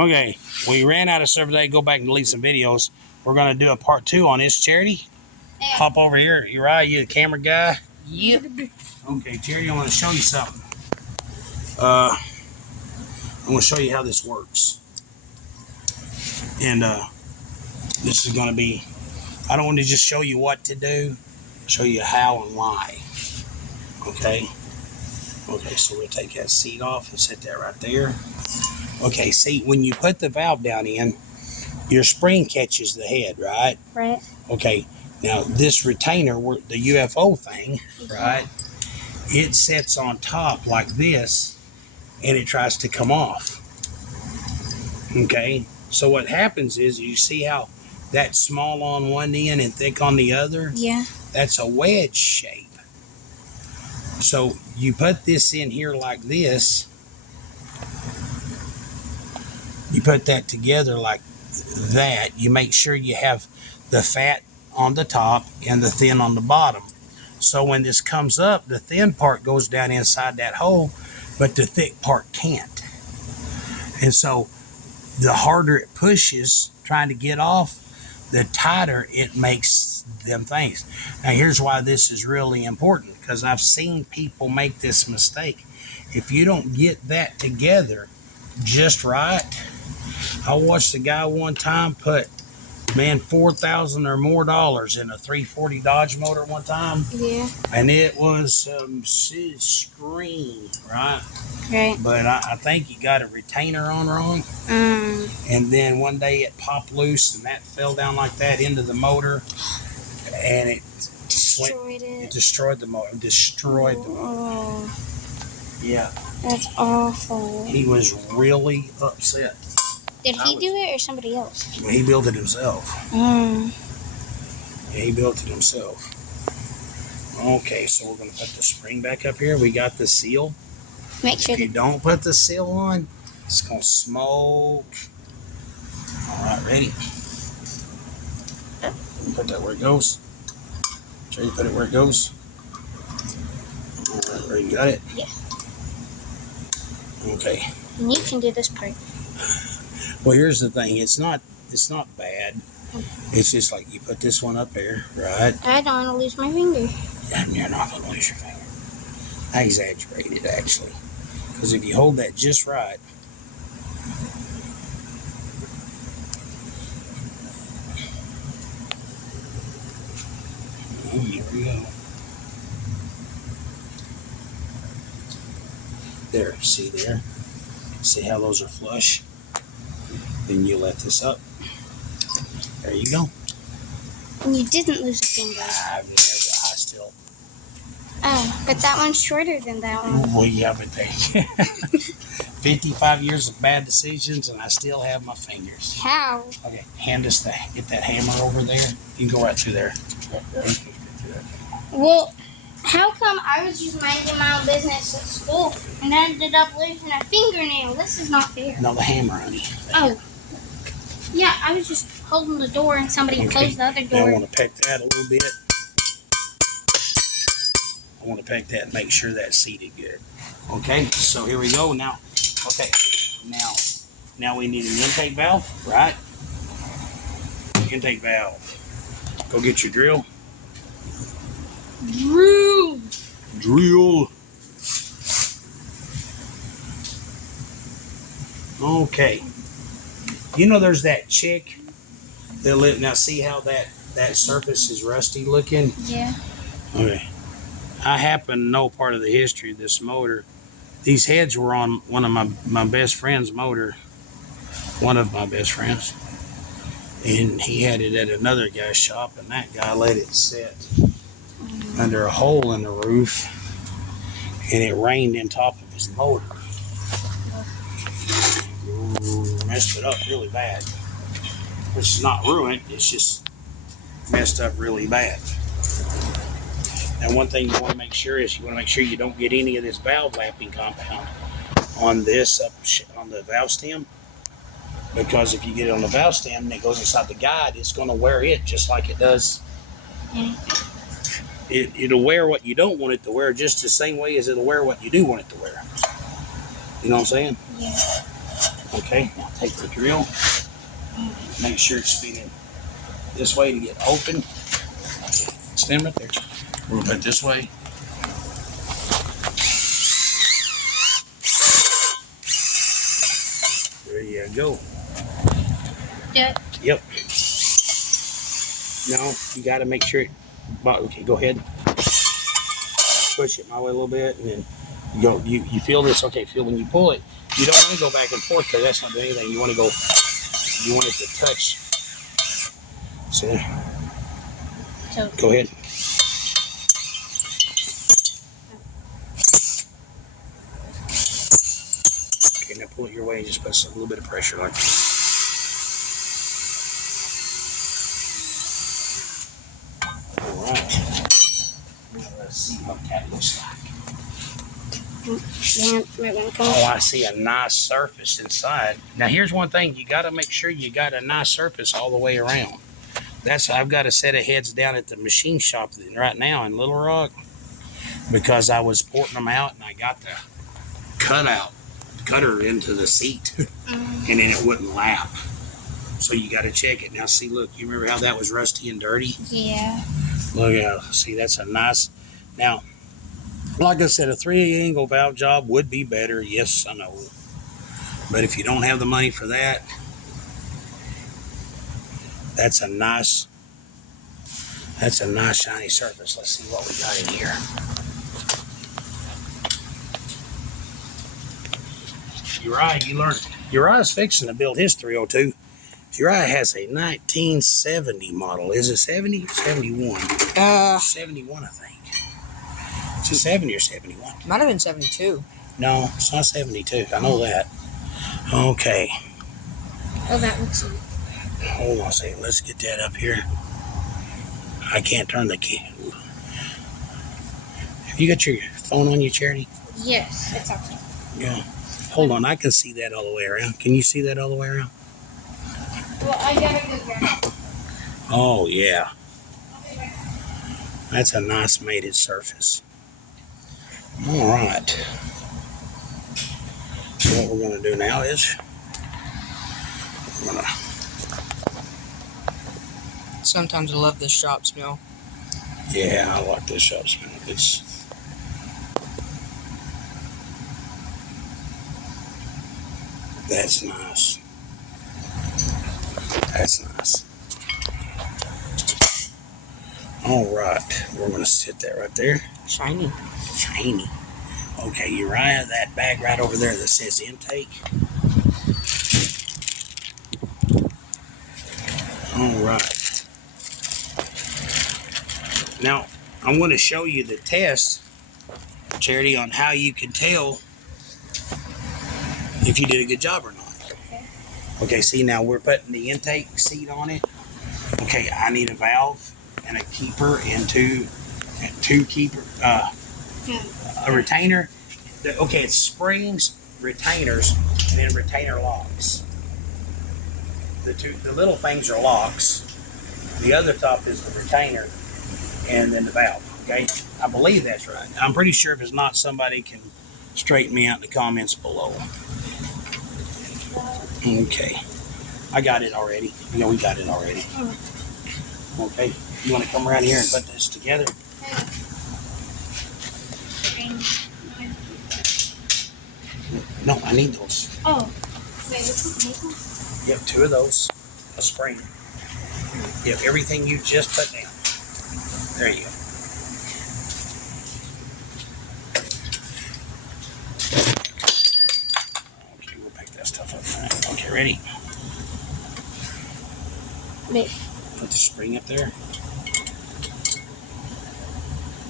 Okay, we ran out of server today. Go back and delete some videos. We're going to do a part 2 on this. Charity, hop over here. Uriah, you the camera guy? Yep. Okay, Charity, I want to show you something. I'm going to show you how this works. And this is going to be, I don't want to just show you what to do, show you how and why. Okay? Okay, so we'll take that seat off and set that right there. Okay, see, when you put the valve down in, your spring catches the head, right? Right. Okay, now this retainer, the UFO thing, right? It sits on top like this, and it tries to come off. Okay, so what happens is, you see how that's small on one end and thick on the other? Yeah. That's a wedge shape. So you put this in here like this. You put that together like that. You make sure you have the fat on the top and the thin on the bottom. So when this comes up, the thin part goes down inside that hole, but the thick part can't. And so the harder it pushes trying to get off, the tighter it makes them things. Now here's why this is really important, because I've seen people make this mistake. If you don't get that together just right, I watched a guy one time put, $4,000 or more in a 340 Dodge motor one time. Yeah. And it was some scream, right? Right. But I think he got a retainer on wrong. And then one day it popped loose and that fell down like that into the motor. And it destroyed the motor. Destroyed the motor. Yeah. That's awful. He was really upset. Did he do it or somebody else? He built it himself. Yeah, he built it himself. Okay, so we're going to put the spring back up here. We got the seal. Make sure If you don't put the seal on, it's going to smoke. All right, ready? Put that where it goes. Sure you put it where it goes. All right, ready? You got it? Yeah. Okay. And you can do this part. Well, here's the thing. It's not bad. It's just like you put this one up there, right? I don't want to lose my finger. And you're not going to lose your finger. I exaggerated, actually. Because if you hold that just right, here we go. There, see there? See how those are flush? Then you let this up. There you go. And you didn't lose a finger. I still. Oh, but that one's shorter than that one. Well, yeah, but they 55 years of bad decisions, and I still have my fingers. How? Okay, hand us get that hammer over there. You can go right through there. Well, how come I was just minding my own business at school and ended up losing a fingernail? This is not fair. No, the hammer, honey. Oh. Yeah, I was just holding the door and somebody closed the other Now I door. want to peck that a little bit. I want to peck that and make sure that's seated good. Okay, so here we go now. Okay, now we need an intake valve, right? Intake valve. Go get your drill. Drill. Okay. You know there's that chick that lived, now see how that surface is rusty looking? Yeah. Okay. I happen to know part of the history of this motor. These heads were on one of my best friend's motor. One of my best friends. And he had it at another guy's shop, and that guy let it sit under a hole in the roof, and it rained in top of his motor. Messed it up really bad. It's not ruined, it's just messed up really bad. Now, one thing you want to make sure is you don't get any of this valve lapping compound on this on the valve stem, because if you get it on the valve stem and it goes inside the guide, it's going to wear it just like it does. It'll wear what you don't want it to wear just the same way as it'll wear what you do want it to wear. You know what I'm saying? Yeah. Okay, now take the drill. Make sure it's spinning this way to get open. Stand right there. We're gonna put it this way. There you go. Yeah. Yep. Now you got to make sure. Okay, go ahead. Push it my way a little bit, and then you go. You feel this? Okay, feel when you pull it. You don't want to go back and forth because that's not doing anything. You want to go. You want it to touch. So, go ahead. Okay, now pull it your way and just put a little bit of pressure like that. All right. Now let's see what that looks like. Oh, I see a nice surface inside. Now, here's one thing. You got to make sure you got a nice surface all the way around. I've got a set of heads down at the machine shop right now in Little Rock because I was porting them out and I got the cutter into the seat and then it wouldn't lap. So you got to check it. Now, see, look, you remember how that was rusty and dirty? Yeah. Look out. See, that's a nice. Now, like I said, a 3 angle valve job would be better. Yes, I know. But if you don't have the money for that, that's a nice shiny surface. Let's see what we got in here. Uriah, you learned. Uriah's fixing to build his 302. Uriah has a 1970 model. Is it 70 or 71? 71, I think. Is it 70 or 71? Might have been 72. No, it's not 72. I know that. Okay. Oh, that looks good. Hold on a second. Let's get that up here. I can't turn the key. Have you got your phone on you, Charity? Yes, it's okay. Yeah. Hold on. I can see that all the way around. Can you see that all the way around? Well, I got a good grab. Oh, yeah. That's a nice mated surface. All right. So what we're going to do now is we're going to... Sometimes I love this shop smell. Yeah, I like this shop smell. That's nice. That's nice. All right. We're going to sit that right there. Shiny. Shiny. Okay, Uriah, that bag right over there that says intake. All right. Now, I'm going to show you the test, Charity, on how you can tell if you did a good job or not. Okay, see, now we're putting the intake seat on it. Okay, I need a valve and a keeper and two keeper, a retainer. Okay, it's springs, retainers, and then retainer locks. The little things are locks. The other top is the retainer, and then the valve. Okay, I believe that's right. I'm pretty sure if it's not, somebody can straighten me out in the comments below. Okay, I got it already. You know, we got it already. Okay, you want to come around here and put this together? No, I need those. Oh, wait, which one? Yep, 2 of those. A spring. Yep, everything you just put down. There you go. Okay, we'll pick that stuff up. Okay, ready? Wait. Put the spring up there.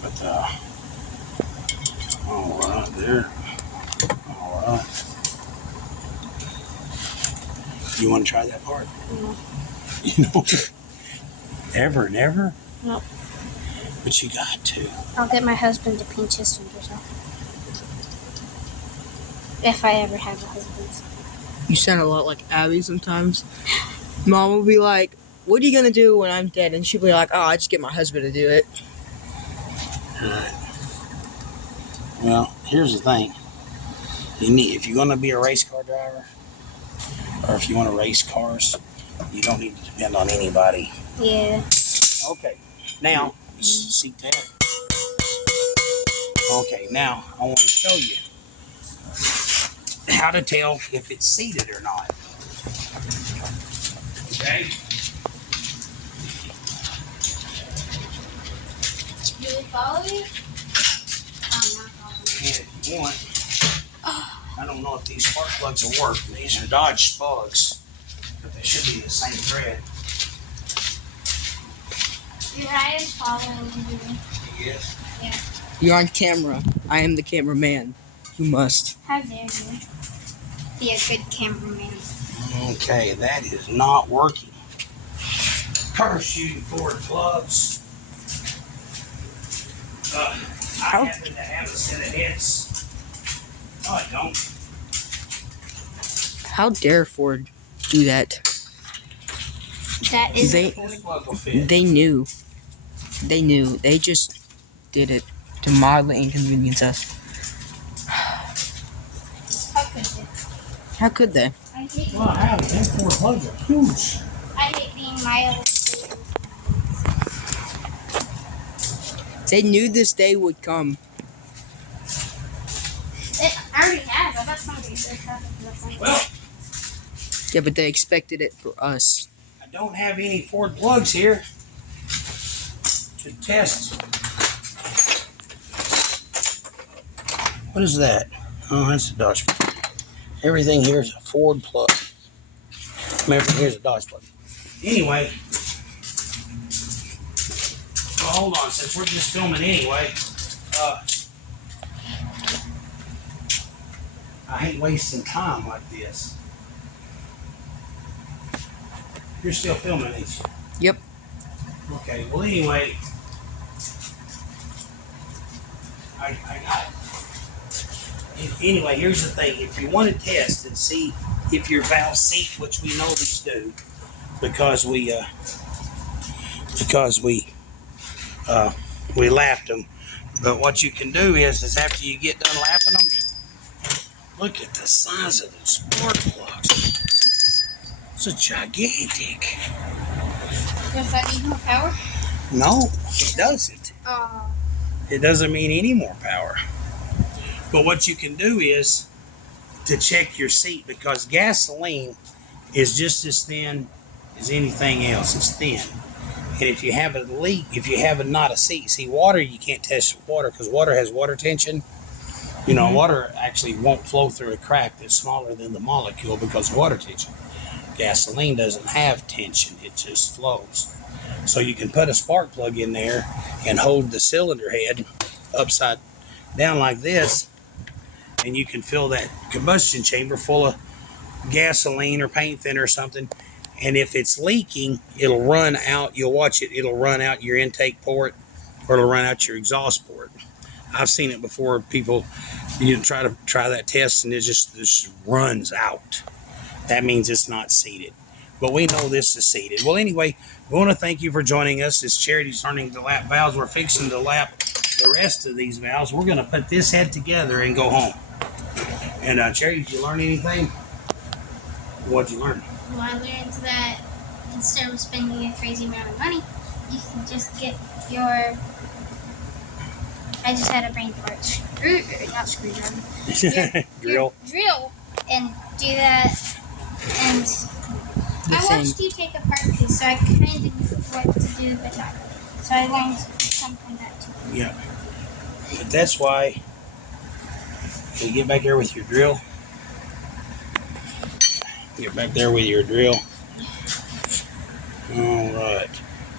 Put the... All right, there. All right. You want to try that part? No. You know, never? Nope. But you got to. I'll get my husband to pinch his fingers off. If I ever have a husband. You sound a lot like Abby sometimes. Mom will be like, what are you going to do when I'm dead? And she'll be like, oh, I just get my husband to do it. Alright. Well, here's the thing. If you're going to be a race car driver, or if you want to race cars, you don't need to depend on anybody. Yeah. Okay, now, seat that. Okay, now I want to show you how to tell if it's seated or not. Okay? Do we follow you? I'm not following you. And if you want, I don't know if these spark plugs will work. These are Dodge Spugs, but they should be the same thread. Your eye is following you. Yes. You're on camera. I am the cameraman. You must. How dare you be a good cameraman? Okay, that is not working. Parachuting forward plugs. I happen to have a set of heads. No, I don't. How dare Ford do that? That is They- Ford. This plug will fit. They knew. They knew. They just did it to mildly inconvenience us. How could they? How could they? I hate, Well, I have them four plugs are huge. I hate being mild. They knew this day would come. It already has. I bet somebody said something. Well, Yeah, but they expected it for us. I don't have any Ford plugs here to test. What is that? Oh, that's a Dodge plug. Everything here is a Ford plug. Everything here is a Dodge plug. Anyway, well, hold on, since we're just filming anyway, I hate wasting time like this. You're still filming these? Yep. Okay, well, anyway, anyway, here's the thing. If you want to test and see if your valves seat, which we know these do, because we lapped them. But what you can do is after you get done lapping them, look at the size of those spark plugs. It's a gigantic. Does that need more power? No, it doesn't. Oh. It doesn't mean any more power. But what you can do is to check your seat, because gasoline is just as thin as anything else. It's thin. And if you have a leak, if you have not a seat, see, water, you can't test water because water has water tension. You know, water actually won't flow through a crack that's smaller than the molecule because of water tension. Gasoline doesn't have tension, it just flows. So you can put a spark plug in there and hold the cylinder head upside down like this, and you can fill that combustion chamber full of gasoline or paint thinner or something. And if it's leaking, it'll run out. You'll watch it. It'll run out your intake port, or it'll run out your exhaust port. I've seen it before. People, try that test, and it just runs out. That means it's not seated. But we know this is seated. Well, anyway, we want to thank you for joining us. This Charity's learning to lap valves. We're fixing to lap the rest of these valves. We're going to put this head together and go home. And Charity, did you learn anything? What'd you learn? Well, I learned that instead of spending a crazy amount of money, you can just get your. I just had a brain fart. Not screwdriver. Drill. Drill and do that. And I watched you take apart this, so I kind of knew what to do, but not really. So I learned something from that too. Yeah. But that's why you get back there with your drill. Get back there with your drill. All right.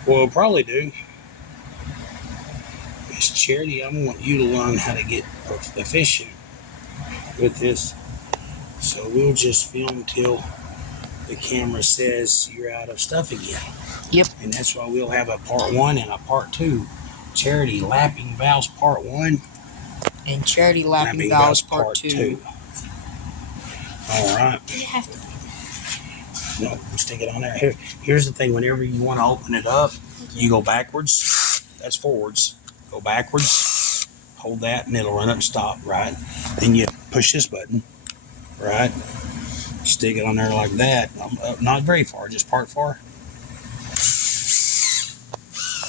What we'll probably do is, Charity, I want you to learn how to get efficient with this. So we'll just film till the camera says you're out of stuff again. Yep. And that's why we'll have a part 1 and a part 2. Charity lapping valves part 1. And Charity lapping valves part 2. All right. You have to. No, stick it on there. Here's the thing. Whenever you want to open it up, you go backwards. That's forwards. Go backwards. Hold that, and it'll run up and stop. Right. Then you push this button. Right. stick it on there like that. Not very far, just part far.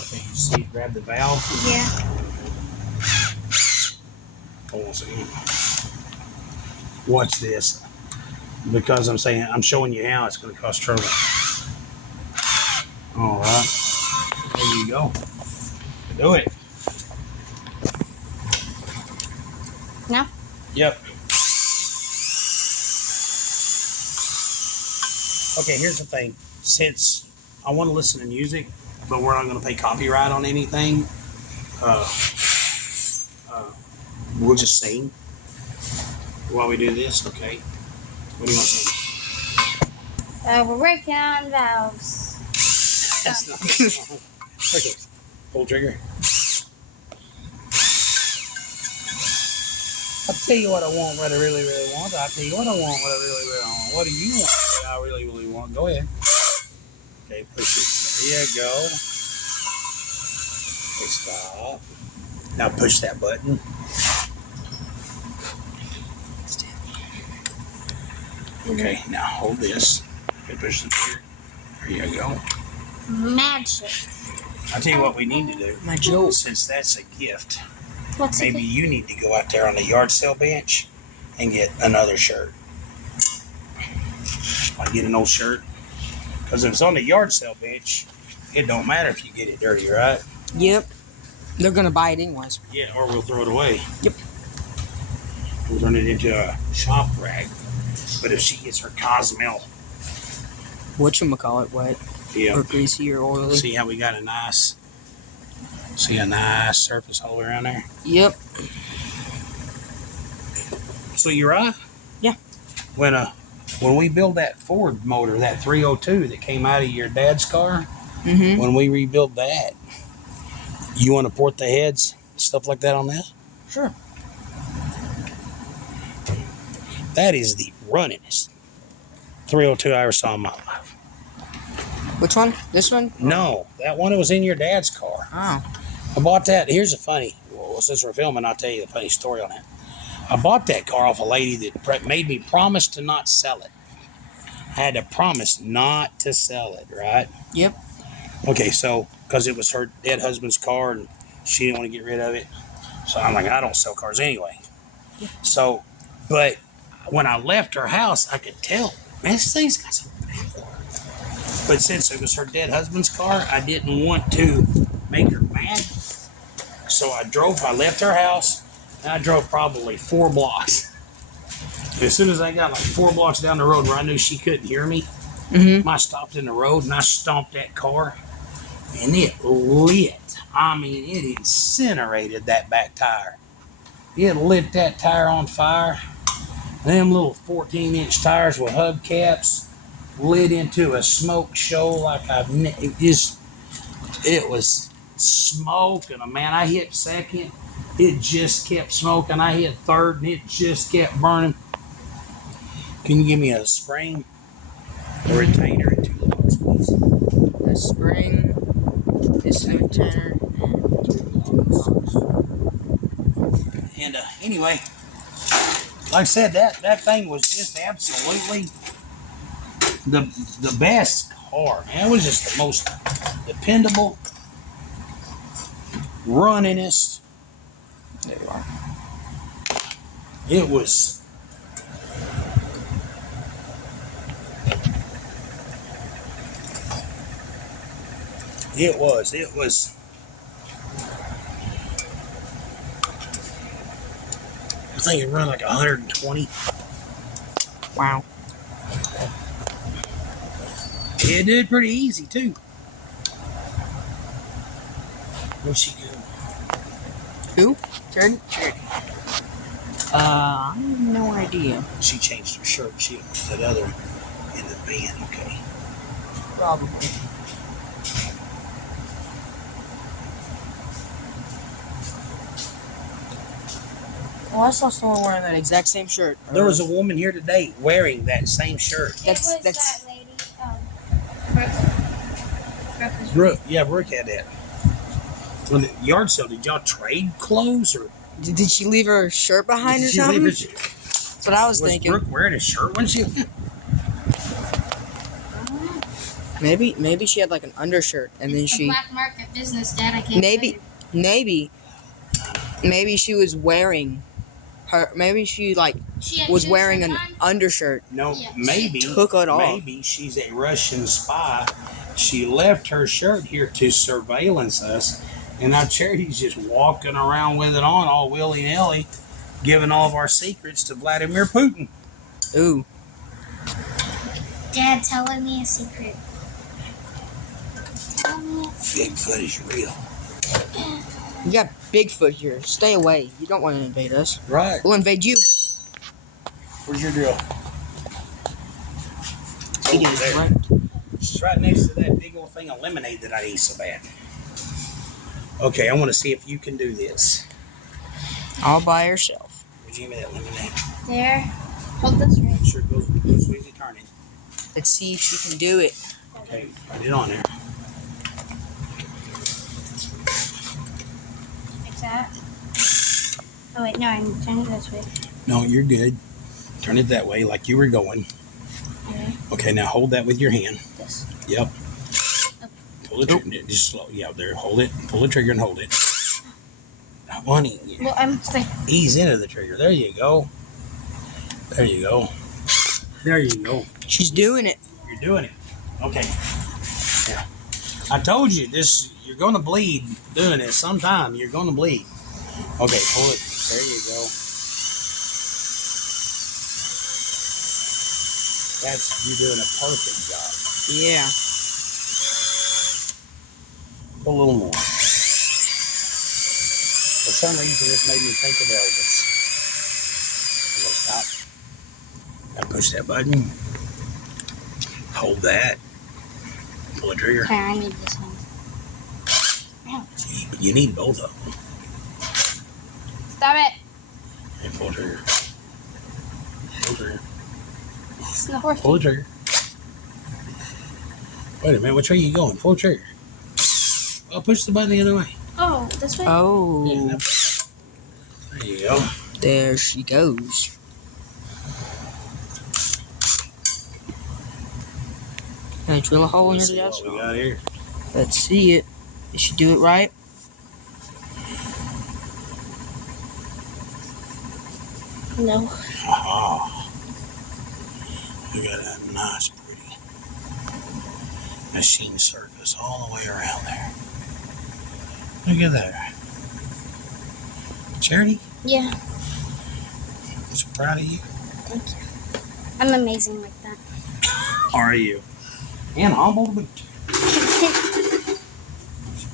Okay, you see, grab the valve. Yeah. Hold on a second. Watch this. Because I'm showing you how it's going to cause trouble. All right. There you go. Do it. No? Yep. Okay, here's the thing. Since I want to listen to music, but we're not going to pay copyright on anything, we'll just sing while we do this. Okay. What do you want to sing? We're working on valves. That's not the song. Okay. Pull trigger. I'll tell you what I want, what I really, really want. I'll tell you what I want, what I really, really want. What do you want? What I really, really want. Go ahead. Okay, push it. There you go. Okay, stop. Now push that button. Okay, now hold this. Okay, push the trigger. There you go. Magic. I'll tell you what we need to do. My joke. Since that's a gift, What's maybe it? you need to go out there on the yard sale bench and get another shirt. Like get an old shirt. Because if it's on the yard sale bench, it don't matter if you get it dirty, right? Yep. They're gonna buy it anyways. Yeah, or we'll throw it away. Yep. We'll turn it into a shop rag. But if she gets her Cosmel, Whatchamacallit wet. yeah. Or greasy or oily. See how we got a nice surface all the way around there? Yep. So you're right. Yeah. When we build that Ford motor, that 302 that came out of your dad's car, Mm-hmm. when we rebuild that, you want to port the heads, stuff like that on this? Sure. That is the runningest 302 I ever saw in my life. Which one? This one? No, that one that was in your dad's car. Oh. I bought that. Here's a funny. Well, since we're filming, I'll tell you the funny story on that. I bought that car off a lady that made me promise to not sell it. I had to promise not to sell it, right? Yep. Okay, so because it was her dead husband's car and she didn't want to get rid of it. So I'm like, I don't sell cars anyway. Yeah. So, but when I left her house, I could tell, man, this thing's got some power. But since it was her dead husband's car, I didn't want to make her mad. So I left her house, and I drove probably 4 blocks. As soon as I got like 4 blocks down the road where I knew she couldn't hear me, Mm-hmm. I stopped in the road and I stomped that car, and it lit. I mean, it incinerated that back tire. It lit that tire on fire. Them little 14-inch tires with hubcaps lit into a smoke show like it was smoking. Man, I hit second, it just kept smoking. I hit third, and it just kept burning. Can you give me a spring, a retainer, and 2 locks, please? A spring. This retainer. And anyway, like I said, that thing was just absolutely the best car, man. It was just the most dependable, runningest. There you are. It was. It was. I think it run like 120. Wow. It did pretty easy too. Where'd she go? Who? Jordan? Sure. I have no idea. She changed her shirt. She put that other in the van. Okay. Probably. Oh, I saw someone wearing that exact same shirt. There was a woman here today wearing that same shirt. That's That's- that's- that lady. Brooke was Brooke, yeah, Brooke had that. On the yard sale, did y'all trade clothes or Did she leave her shirt behind or did she leave something? her- That's what I was Was thinking. Brooke wearing a shirt when she? Maybe she had like an undershirt and then It's the she black market business, Dad. I can't. maybe tell you. maybe she was wearing her. Maybe she like She had was two wearing shirts an on. undershirt. No, Yeah. maybe Took it off. maybe she's a Russian spy. She left her shirt here to surveillance us, and now Charity's just walking around with it on all willy nilly, giving all of our secrets to Vladimir Putin. Ooh, Dad, telling me a secret. Tell me a secret. Bigfoot is real. you got Bigfoot here. Stay away. You don't want to invade us. Right. We'll invade you. Where's your drill? It Over is there. right. It's right next to that big old thing of lemonade that I eat so bad. Okay, I want to see if you can do this. All by herself. Would you give me that lemonade? There. Hold this right. Sure, go easy turning. Let's see if she can do it. Okay, put it on there. Like that. Oh wait, no, I'm turning this way. No, you're good. Turn it that way, like you were going. Okay. Okay, now hold that with your hand. This. Yep. Pull the trigger. Just slow. Yeah, there. Hold it. Pull the trigger and hold it. Now, honey, Well, I'm like. ease into the trigger. There you go. There you go. There you go. She's doing it. You're doing it. Okay. Yeah. I told you this. You're gonna bleed doing it. Sometime you're gonna bleed. Okay, pull it. There you go. You're doing a perfect job. Yeah. A little more. For some reason, this made me think of Elvis. I'm gonna stop. Now push that button. Hold that. Pull the trigger. Okay, I need this one. You need both of them. Stop it. And pull the trigger. Pull the trigger. It's not working. Pull the trigger. Wait a minute, which way are you going? Pull the trigger. Well, push the button the other way. Oh, this way. Oh, Yeah, there you go. there she goes. Can I drill a hole Let's into see the what we asphalt? got here. Let's see it. Did she do it right? No. Aha. We got a nice, pretty machine surface all the way around there. Look at that. Charity, Yeah. I'm so proud of you. Thank you. I'm amazing like that. Are you? And humble to boot.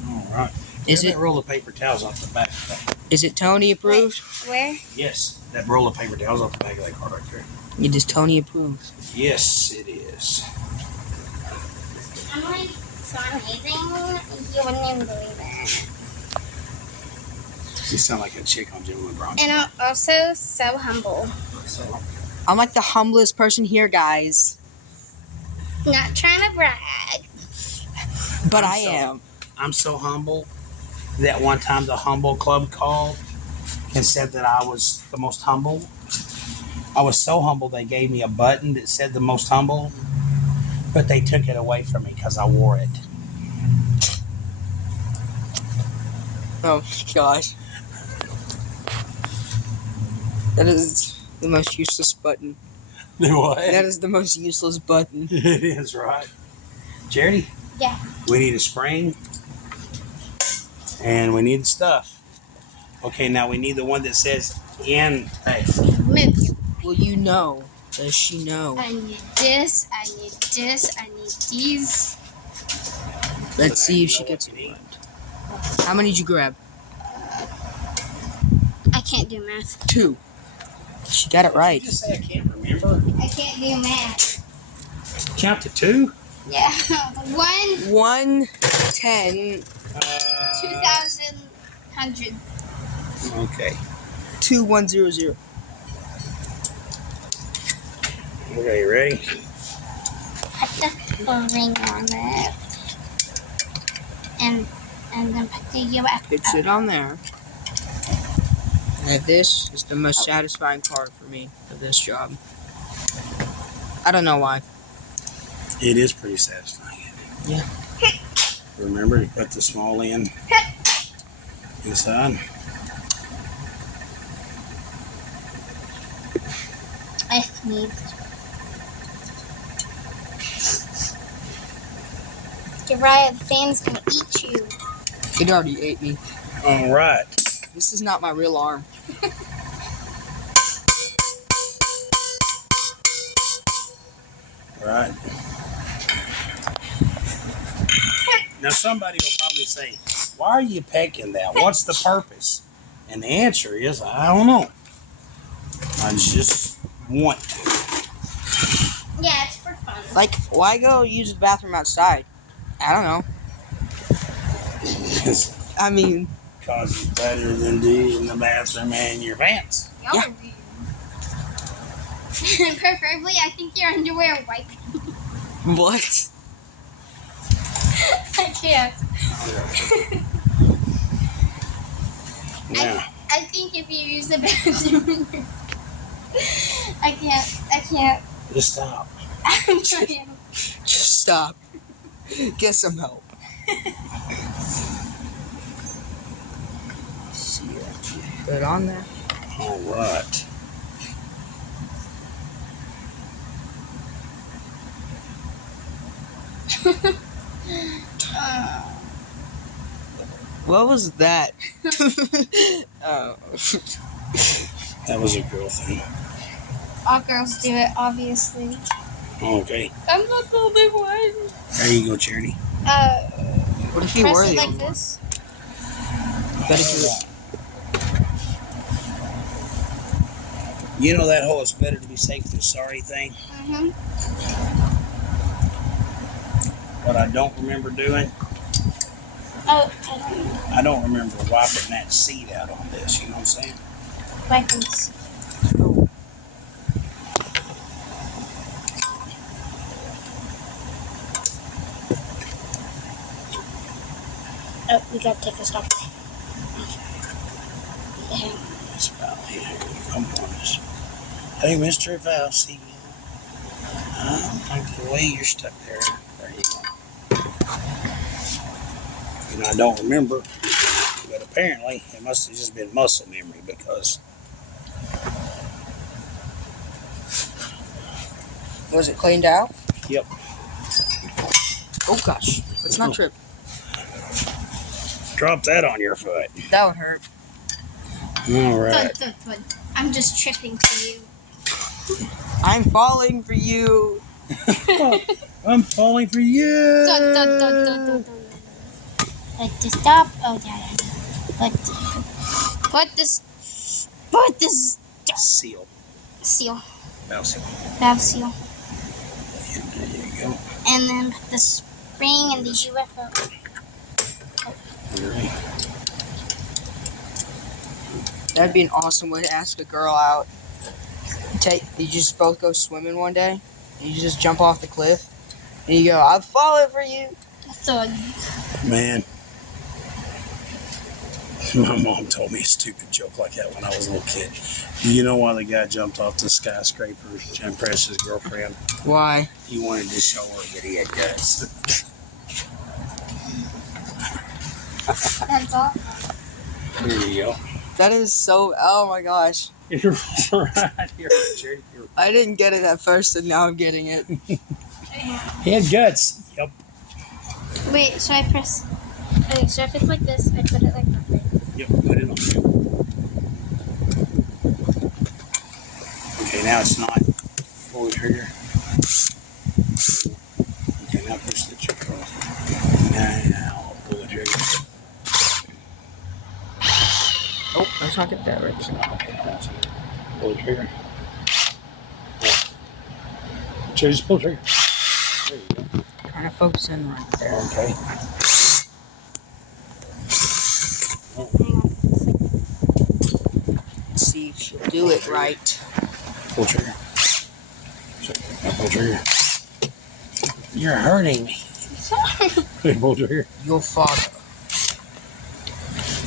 All right. Is Grab it that roll of paper towels off the back of that? is it Tony approved? Where? Yes, that roll of paper towels off the back of that car right there. It is Tony approved. Yes, it is. I'm like so amazing. You wouldn't even believe it. You sound like a chick on Jim LeBron. And I'm also so humble. So, I'm like the humblest person here, guys. Not trying to brag. But I'm I so- am. I'm so humble that one time the Humble Club called and said that I was the most humble. I was so humble they gave me a button that said the most humble, but they took it away from me because I wore it. Oh gosh. That is the most useless button. What? That is the most useless button. It is, right? Charity? Yeah. We need a spring and we need stuff. Okay, now we need the one that says in. Hey, Move. Well, you know. Does she know? I need this. I need this. I need these. Let's see if she You know gets what you it. need. How many did you grab? I can't do math. 2. She got it right. Just say I can't remember. I can't do math. Count to 2. Yeah. 1, 10, 2,100. Okay. 2, 1, 0, 0. Okay, you ready? Put the ring on it. And then put the US. Fix it on there. And this is the most satisfying part for me of this job. I don't know why. It is pretty satisfying. Isn't it? Yeah. Remember to put the small end inside. I sneezed. Uriah, the fan's gonna eat you. It already ate me. All right. This is not my real arm. Right. Now somebody will probably say, "Why are you pecking that? What's the purpose?" And the answer is, I don't know. I just want to. Yeah, it's for fun. Like, why go use the bathroom outside? I don't know. I mean, Because it's better than using the bathroom and your pants. Y'all Yeah. are weird. Preferably, I think your underwear white. what? I can't. Yeah. I think if you use the bathroom, I can't. Just stop. I'm trying. Just stop. Get some help. See, put it on there. All right. What was that? Oh. That was a girl thing. All girls do it, obviously. Okay. I'm not the only one. There you go, Charity. What if you Press were it the like only one? this. Bet if You know that whole "it's better to be safe than sorry" thing? Mm-hmm. What I don't remember doing, Oh, I don't remember wiping that seat out on this. You know what I'm saying? weapons. Oh, we gotta take this off. Yeah. That's about it. Come on. Hey, Mr. Valsey. The way you're stuck there. There you go. And I don't remember, but apparently it must have just been muscle memory because Was it cleaned out? Yep. Oh gosh, let's not trip. Drop that on your foot. That would hurt. All right. Thud, thud, thud. I'm just tripping for you. I'm falling for you. I'm falling for you. Thud, thud, thud, thud, thud, thud. Like to stop. Oh, yeah. Put this Seal. seal. Valve seal. Valve seal. And there you go. And then put the spring and the UFO. All right. That'd be an awesome way to ask a girl out. You just both go swimming one day, and you just jump off the cliff, and you go, "I'm falling for you." Thud. Man, my mom told me a stupid joke like that when I was a little kid. Do you know why the guy jumped off the skyscraper to impress his girlfriend? Why? He wanted to show her that he had guts. That's all. There you go. That is so. Oh my gosh, You're right. You're I didn't get it at first, and now I'm getting it. He had guts. Yep. Wait, so I press. Okay, so if it's like this, I put it like that. Right? Yep. Put it on. Okay, now it's not. Pull the trigger. Okay, now push the trigger off. Now pull the trigger. Oh, let's not get that right. Pull the trigger. Just pull the trigger. There you go. Kind of focusing right there. Okay. Let's see if she'll do it right. Pull the trigger. Now pull the trigger. You're hurting me. Sorry. Pull the trigger. Your father.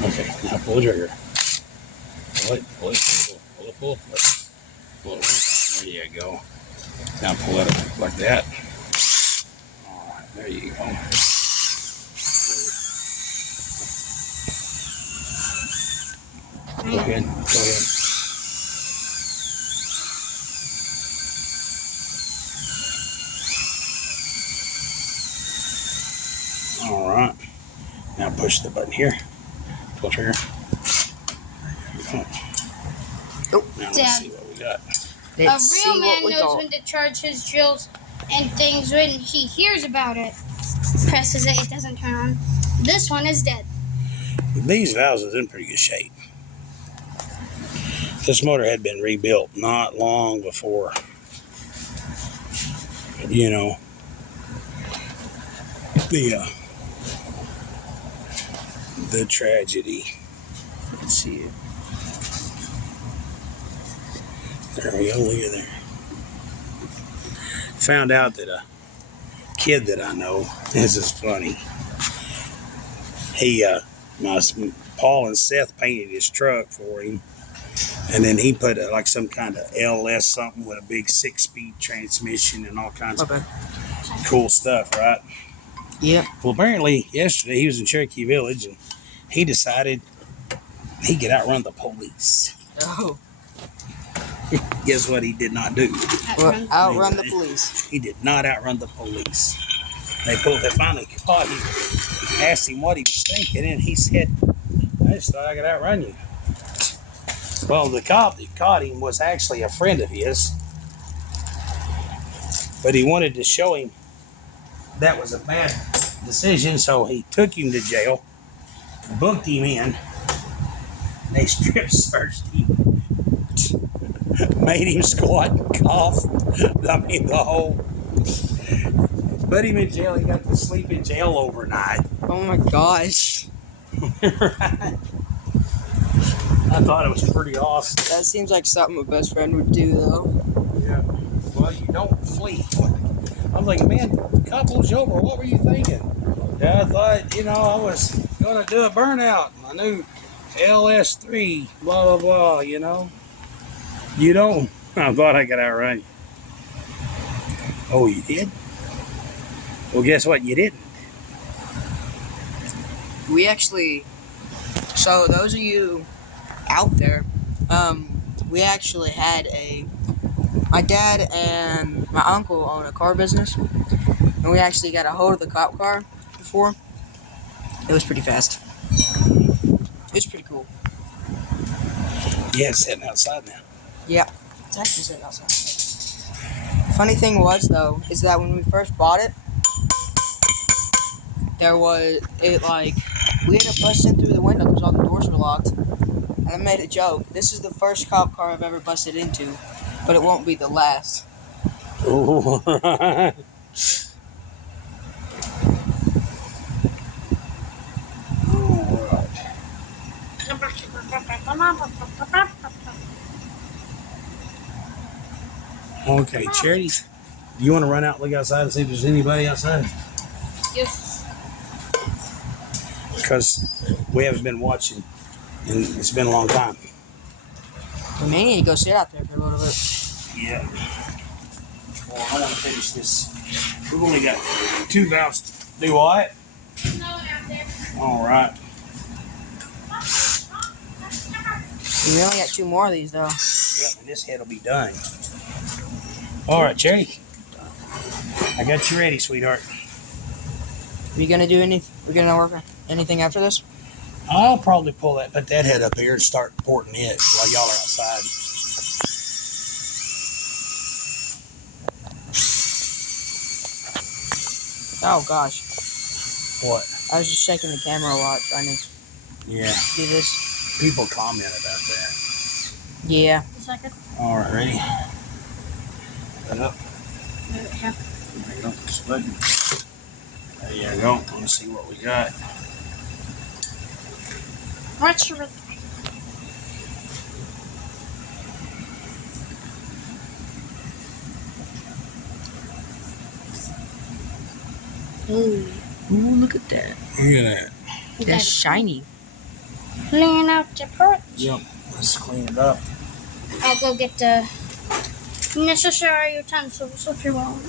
Okay, now pull the trigger. Pull it, pull it, pull it, pull it, pull it. Pull it. There you go. Now pull it up like that. Alright, There you go. Go ahead. Go ahead. All right. Now push the button here. Pull trigger. There you go. Oh. Now let's Dad. see what we got. Let's see A real what man we knows got. when to charge his drills and things when he hears about it. Presses it, it doesn't turn on. This one is dead. These valves is in pretty good shape. This motor had been rebuilt not long before, you know, the tragedy. Let's see it. There we go. Look at there. Found out that a kid that I know, this is funny. Paul and Seth painted his truck for him, and then he put like some kind of LS something with a big 6-speed transmission and all kinds of cool stuff, right? Yep. Well, apparently yesterday he was in Cherokee Village and he decided he could outrun the police. Oh. Guess what he did not do? Outrun the police. He did not outrun the police. They finally caught him, asked him what he was thinking, and he said, I just thought I could outrun you. Well, the cop that caught him was actually a friend of his, but he wanted to show him that was a bad decision, so he took him to jail, booked him in, they strip searched him, made him squat and cough. I mean, the whole... Put him in jail. He got to sleep in jail overnight. Oh my gosh. Right? I thought it was pretty awesome. That seems like something a best friend would do, though. Yeah. Well, you don't flee. I'm like, man, the cop pulls you over. What were you thinking? Yeah, I thought, I was going to do a burnout. My new LS3, blah, blah, blah, You don't. I thought I could outrun you. Oh, you did? Well, guess what? You didn't. We actually, so those of you out there, we actually had my dad and my uncle own a car business, and we actually got a hold of the cop car before. It was pretty fast. It was pretty cool. Yeah, it's sitting outside now. Yeah, it's actually sitting outside. Funny thing was, though, is that when we first bought it, we had to bust in through the window because all the doors were locked. And I made a joke. This is the first cop car I've ever busted into, but it won't be the last. All right. Okay, Charity, do you want to run out and look outside and see if there's anybody outside? Yes. Because we haven't been watching, and it's been a long time. We may need to go sit out there for a little bit. Yeah. Well, I want to finish this. We've only got 2 valves to do what? No one out there. All right. We only got 2 more of these, though. Yep, and this head will be done. All right, Charity. I got you ready, sweetheart. Are you gonna do anything? We're gonna work on anything after this? I'll probably put that head up here and start porting it while y'all are outside. Oh gosh, What? I was just shaking the camera a lot trying to Yeah. do this. People comment about that. Yeah. A second. All right, ready? Put it up. Move it here. There you go. Push the button. There you go. Let's see what we got. What's your... Ooh. Ooh, look at that. Look at that. That's shiny. Clean out your parts. Yep. Let's clean it up. I'll go get the necessary utensils if you want.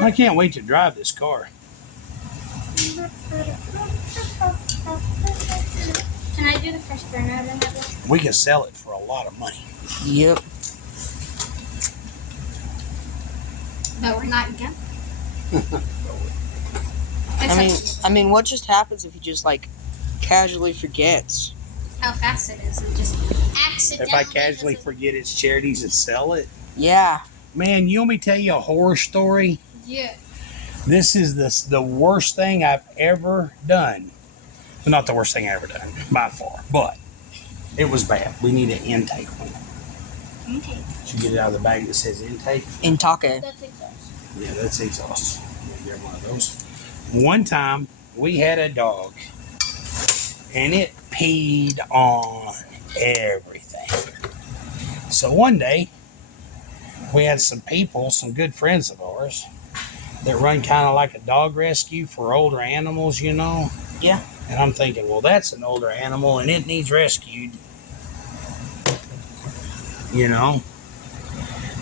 I can't wait to drive this car. Can I do the first burnout in that? We can sell it for a lot of money. Yep. But we're not gonna. I mean, what just happens if he just like casually forgets? How fast it is, and just accidentally. If I casually forget it's charities and sell it, Yeah. man, you want me to tell you a horror story? Yeah. This is the worst thing I've ever done. Well, not the worst thing I've ever done, by far, but it was bad. We need an intake one. Okay. Did you get it out of the bag that says intake? Intake. That's exhaust. Yeah, that's exhaust. You get one of those. One time, we had a dog, and it peed on everything. So one day, we had some people, some good friends of ours, that run kind of like a dog rescue for older animals, you know? Yeah. And I'm thinking, well, that's an older animal, and it needs rescued. You know?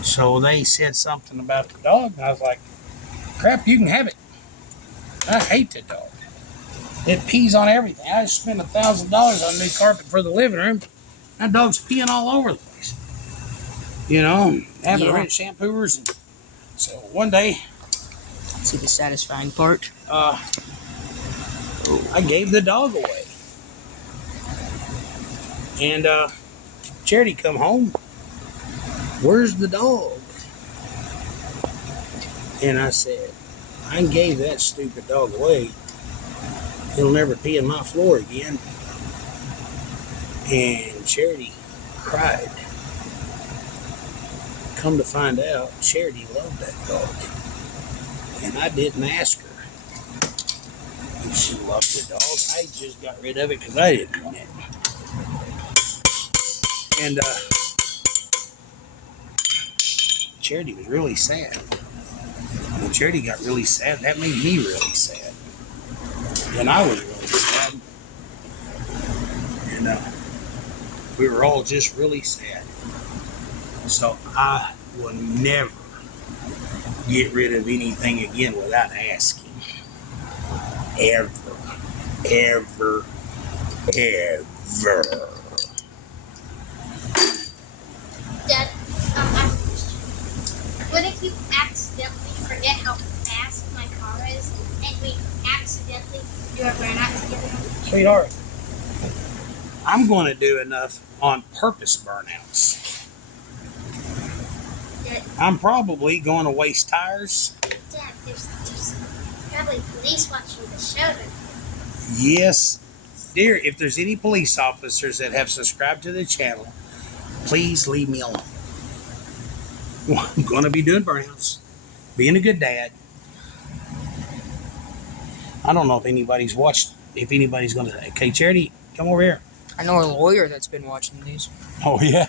So they said something about the dog, and I was like, crap, you can have it. I hate the dog. It pees on everything. I just spent $1,000 on new carpet for the living room. That dog's peeing all over the place. You know, having to rent shampooers. And so one day, See the satisfying part. I gave the dog away. And Charity come home. Where's the dog? And I said, I gave that stupid dog away. He'll never pee in my floor again. And Charity cried. Come to find out, Charity loved that dog. And I didn't ask her if she loved the dog. I just got rid of it because I didn't want it. And Charity was really sad. And when Charity got really sad, that made me really sad. And I was really sad. And we were all just really sad. So I will never get rid of anything again without asking. Ever. Ever. Ever. Dad, I have a question. What if you accidentally forget how fast my car is, and we accidentally do a burnout together? Sweetheart, I'm going to do enough on purpose burnouts. Dad, I'm probably going to waste tires. Dad, there's probably police watching the show. Yes. Dear, if there's any police officers that have subscribed to the channel, please leave me alone. I'm going to be doing burnouts, being a good dad. I don't know if anybody's watched, if anybody's going to, okay, Charity, come over here. I know a lawyer that's been watching these. Oh, yeah?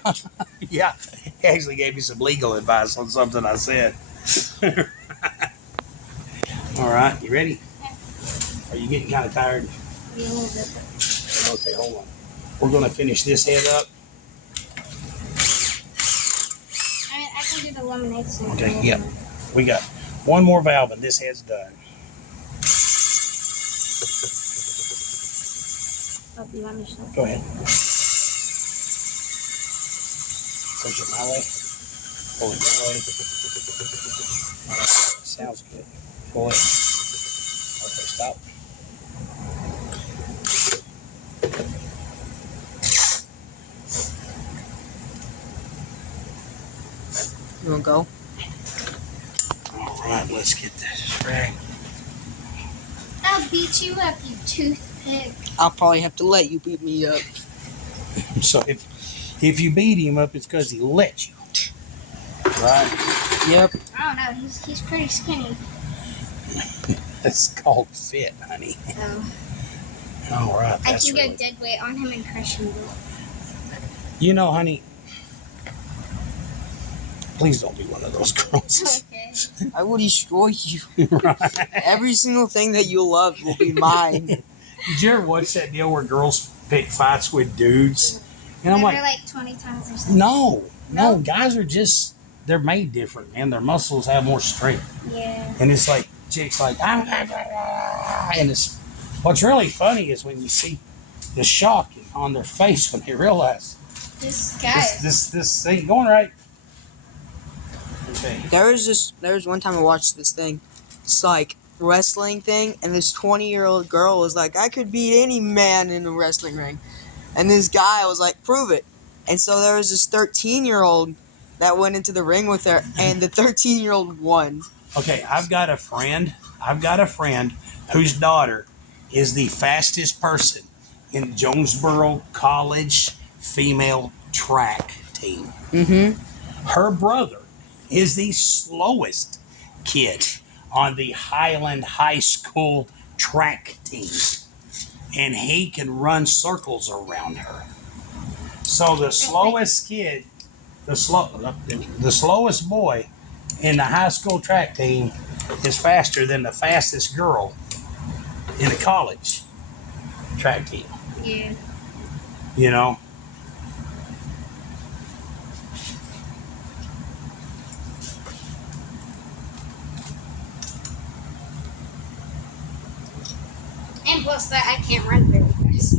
Yeah. He actually gave me some legal advice on something I said. All right, you ready? Are you getting kind of tired? Maybe a little bit. Okay, hold on. We're going to finish this head up. I mean, I can do the lemonade soon. Okay, yep. We got one more valve and this head's done. Oh, you want me to show? Go ahead. Push it my way. Pull it my way. Sounds good. Pull it. Okay, stop. You want to go? All right, let's get this rag. I'll beat you up, you toothpick. I'll probably have to let you beat me up. So if you beat him up, it's because he let you. Right? Yep. I don't know. He's pretty skinny. That's called fit, honey. So All right. I That's can really... go dead weight on him and crush him. You know, honey, please don't be one of those girls. Okay. I will destroy you. Right? Every single thing that you love will be mine. Did you ever watch that deal where girls pick fights with dudes? And I'm Maybe like, like 20 times or something. no, No, guys are just, they're made different, man. Their muscles have more strength. Yeah. And it's like, chicks like, and it's, what's really funny is when you see the shock on their face when they realize This guy. this ain't going right. Okay. There was one time I watched this thing. It's like wrestling thing, and this 20-year-old girl was like, I could beat any man in a wrestling ring. And this guy was like, prove it. And so there was this 13-year-old that went into the ring with her, and the 13-year-old won. Okay, I've got a friend whose daughter is the fastest person in Jonesboro College female track team. Mm-hmm. Her brother is the slowest kid on the Highland High School track team, and he can run circles around her. So the slowest kid, the slowest boy in the high school track team is faster than the fastest girl in the college track team. Yeah. You know? And plus that, I can't run very fast.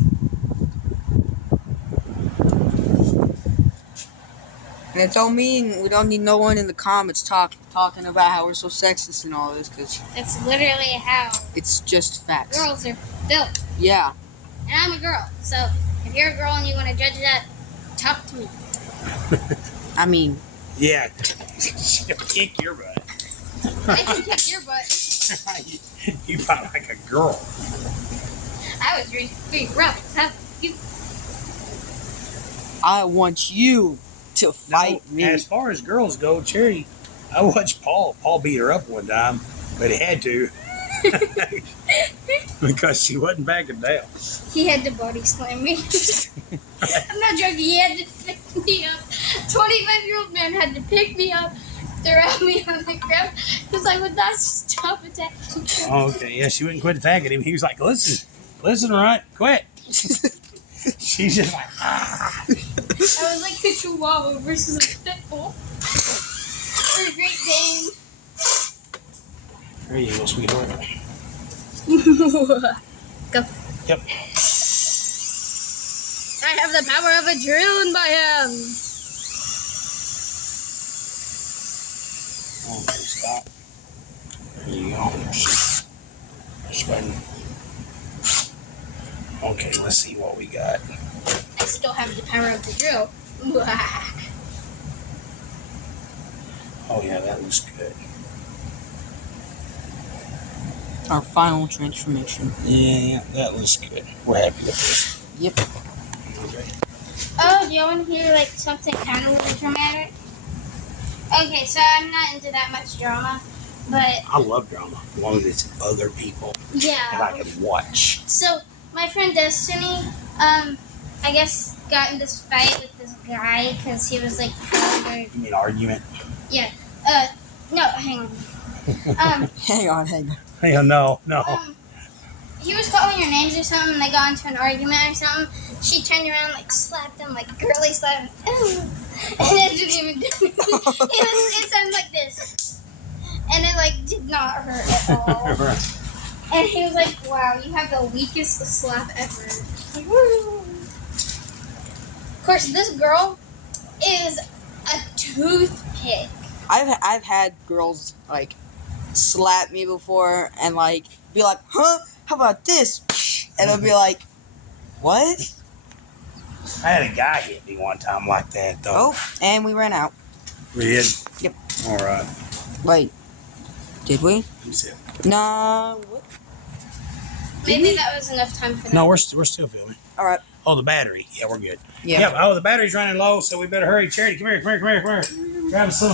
And it don't mean we don't need no one in the comments talking about how we're so sexist and all this, because That's literally how it's just facts. girls are built. Yeah. And I'm a girl. So if you're a girl and you want to judge that, talk to me. I mean, Yeah. She'll kick your butt. I can kick your butt. You fight like a girl. I was really pretty rough. How you? I want you to fight No, me. as far as girls go, Cherry, I watched Paul. Paul beat her up one time, but he had to. Because she wasn't backing down. He had to body slam me. I'm not joking. He had to pick me up. 25-year-old man had to pick me up, throw me on the ground because I would not stop attacking him. Oh, okay, yeah, she wouldn't quit attacking him. He was like, listen, right, quit. She's just like, ah. I was like a chihuahua versus a pit bull. Or a Great Dane. There you go, sweetheart. Go. Yep. I have the power of a drill in my hands. Okay, stop. There you go. Sweating. Okay, let's see what we got. I still have the power of the drill. Oh yeah, that looks good. Our final transformation. Yeah, that looks good. We're happy with this. Yep. Okay. Oh, do you want to hear like something kind of really dramatic? Okay, so I'm not into that much drama, but I love drama, as long as it's other people that I yeah. can watch. So my friend Destiny, I guess got in this fight with this guy because he was like, You mean argument? no, hang on. Hang on. Yeah, no. He was calling her names or something, and they got into an argument or something. She turned around, like, slapped him, like, girly slapped him. And it didn't even do anything. It sounded like this. And it, like, did not hurt at all. And he was like, wow, you have the weakest slap ever. Like, woo. Of course, this girl is a toothpick. I've had girls like slap me before and like be like, huh? How about this? And I'll be like, what? I had a guy hit me one time like that, though. Oh, and we ran out. We did? Yep. All right. Wait, did we? You said. Nah. What? Maybe that was enough time for that. No, we're still filming. All right. Oh, the battery. Yeah, we're good. Yeah. Oh, the battery's running low, so we better hurry. Charity, come here. Grab some.